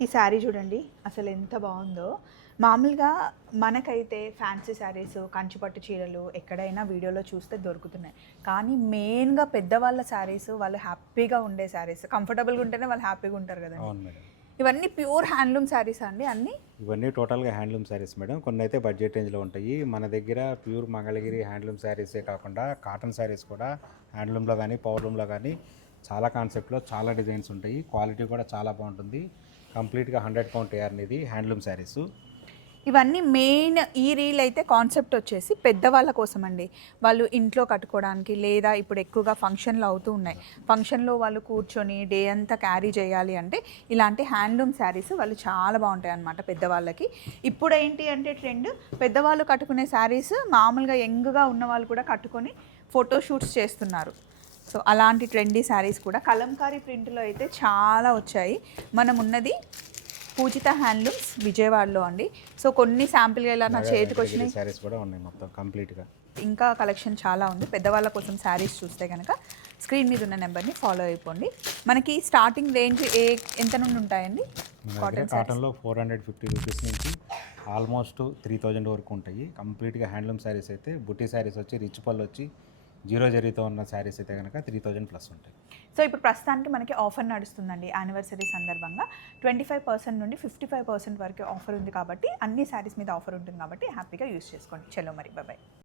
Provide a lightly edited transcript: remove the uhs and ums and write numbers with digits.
ఈ శారీ చూడండి అసలు ఎంత బాగుందో. మామూలుగా మనకైతే ఫ్యాన్సీ శారీస్, కంచిపట్టు చీరలు ఎక్కడైనా వీడియోలో చూస్తే దొరుకుతున్నాయి. కానీ మెయిన్‌గా పెద్దవాళ్ళ శారీస్, వాళ్ళు హ్యాపీగా ఉండే శారీస్, కంఫర్టబుల్‌గా ఉంటేనే వాళ్ళు హ్యాపీగా ఉంటారు కదండీ. అవును మేడం. ఇవన్నీ ప్యూర్ హ్యాండ్లూమ్ శారీసా అండి అన్నీ? ఇవన్నీ టోటల్‌గా హ్యాండ్లూమ్ శారీస్ మేడం. కొన్నైతే బడ్జెట్ రేంజ్‌లో ఉంటాయి. మన దగ్గర ప్యూర్ మంగళగిరి హ్యాండ్లూమ్ శారీసే కాకుండా కాటన్ శారీస్ కూడా హ్యాండ్లూమ్‌లో గానీ, పవర్లూమ్‌లో గానీ చాలా కాన్సెప్ట్‌లో చాలా డిజైన్స్ ఉంటాయి. క్వాలిటీ కూడా చాలా బాగుంటుంది. కంప్లీట్‌గా 100 కౌంట్ ఏఆర్‌నిది హ్యాండ్లూమ్ శారీసు. ఇవన్నీ మెయిన్ ఈ రీల్ అయితే కాన్సెప్ట్ వచ్చేసి పెద్దవాళ్ళ కోసం అండి. వాళ్ళు ఇంట్లో కట్టుకోవడానికి లేదా ఇప్పుడు ఎక్కువగా ఫంక్షన్లు అవుతూ ఉన్నాయి. ఫంక్షన్లో వాళ్ళు కూర్చొని డే అంతా క్యారీ చేయాలి అంటే ఇలాంటి హ్యాండ్లూమ్ శారీస్ వాళ్ళు చాలా బాగుంటాయి అన్నమాట పెద్దవాళ్ళకి. ఇప్పుడు ఏంటి అంటే ట్రెండ్ పెద్దవాళ్ళు కట్టుకునే శారీస్ మామూలుగా యంగ్గా ఉన్న వాళ్ళు కూడా కట్టుకొని ఫోటోషూట్స్ చేస్తున్నారు. సో అలాంటి ట్రెండీ శారీస్ కూడా కలంకారీ ప్రింట్లో అయితే చాలా వచ్చాయి. మనం ఉన్నది పూజిత హ్యాండ్లూమ్స్ విజయవాడలో అండి. సో కొన్ని శాంపిల్గా ఇలా నా చేతికి వచ్చినాయి. శారీస్ కూడా ఉన్నాయి మొత్తం కంప్లీట్‌గా. ఇంకా కలెక్షన్ చాలా ఉంది. పెద్దవాళ్ళ కోసం శారీస్ చూస్తే కనుక స్క్రీన్ మీద ఉన్న నెంబర్ని ఫాలో అయిపోండి. మనకి స్టార్టింగ్ రేంజ్ ఎంత నుండి ఉంటాయండి? కాటన్లో 450 రూపీస్ నుంచి ఆల్మోస్ట్ 3000 వరకు ఉంటాయి. కంప్లీట్‌గా హ్యాండ్లూమ్ శారీస్ అయితే. బుట్టి శారీస్ వచ్చి రిచ్ పళ్ళు వచ్చి జీరో జరీతో ఉన్న శారీస్ అయితే కనుక 3000 ప్లస్ ఉంటాయి. సో ఇప్పుడు ప్రస్తుతానికి మనకి ఆఫర్ నడుస్తుందండి యానివర్సరీ సందర్భంగా 25% నుండి 55% వరకు ఆఫర్ ఉంది కాబట్టి అన్ని శారీస్ మీద ఆఫర్ ఉంటుంది కాబట్టి హ్యాపీగా యూస్ చేసుకోండి. చలో మరి బాయ్.